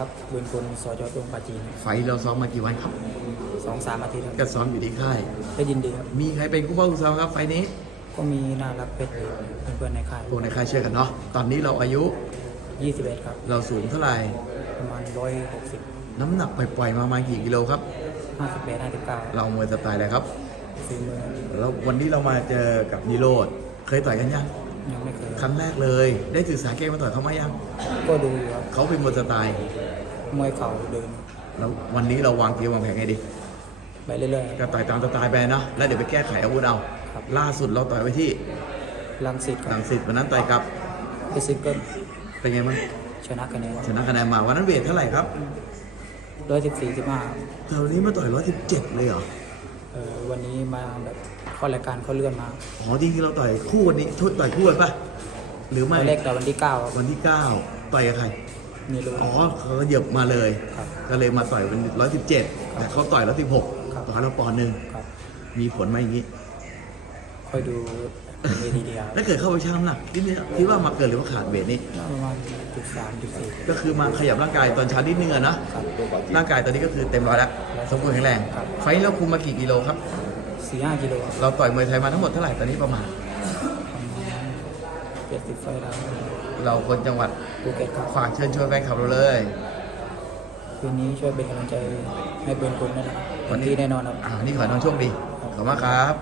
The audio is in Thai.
ครับปืนกลสจดวงปราจีนไฟท์เราซ้อมมากี่วันครับสองสามอาทิตย์ครับก็ซ้อมอยู่ที่ค่าย ได้ยินดีครับ มีใครเป็นคู่พ่อคู่ซ้อมครับไฟท์นี้ก็มีน่ารักเป็นเพื่อนๆในค่ายพวกในค่ายเชื่อกันเนาะตอนนี้เราอายุ 21 ครับ เราสูงเท่าไหร่ประมาณ 160 น้ำหนักปล่อยๆมาประมาณกี่กิโลครับ 58 59 เรามวยสไตล์อะไรครับฝีมือแล้ววันนี้เรามาเจอกับนิโรธเคยต่อยกันยัง ยังไม่เคยครั้งแรกเลย ได้ศึกษาเกมมาต่อยเขามายังก็ดูอยู่ครับเขาเป็นมวยสไตล์มวยเข่าเดินแล้ววันนี้เราวางเกมวางแผนไงดีไปเรื่อยก็ต่อยตามสไตล์ไปเนาะแล้วเดี๋ยวไปแก้ไขอาวุธเอาครับล่าสุดเราต่อยไว้ที่ๆลังสิตคหรัลับงสิตวันนั้นต่อยกับไปซิกก็เป็นไงบ้างชนะคะแนนชนะคะแนนมาวันนั้นเวทเท่าไหร่ครับ114 15แต่วันนี้มาต่อยร้อยสิบเจ็ดเลยเหรอ เออวันนี้มาแบบเข้ารายการเขาเลื่อนมาอ๋อจริงๆเราต่อยคู่วันนี้ชุดต่อยคู่กันปะหรือตไม่อนแรกแต่วันที่9ครับวันที่เก้าต่อยกับใครนี่รู้ อ๋อเขาเหยียบมาเลย ครับก็เลยมาต่อยวันร้อยสิบเจ็ดแต่เขาต่อยร้อยสิบหกครับ ต่อยเราปอนด์หนึ่งครับ มีผลไหมอย่างนี้ ค่อยดูเวทีเดียวถ้าเกิดเข้าไปชั่งน้ำหนักที่นี่คิดว่ามาเกินหรือว่าขาดเวทนี่ ประมาณจุดสามจุดสี่ก็คือมาขยับร่างกายตอนเช้านิดนึงอะเนอะครับร่างกายตอนนี้ก็คือเต็มร้อยแล้วสมบูรณ์แข็งแรงครับไฟท์เราคุมมากี่กิโลครับ สี่ห้ากิโลครับเราต่อยมวยไทยมาทั้งหมดเท่าไหร่ตอนนี้ประมาณประมาณ เจ็ดสิบไฟล์แล้วเราคนจังหวัดภูเก็ตครับฝากเชิญชวนแฟนคลับเราเลย คืนนี้ช่วยเป็นกำลังใจให้เป็นคนนะครับวันนี้ที่แน่นอนครับ อ่านี่ขอให้น้องโชคดี ขอบคุณมากครับ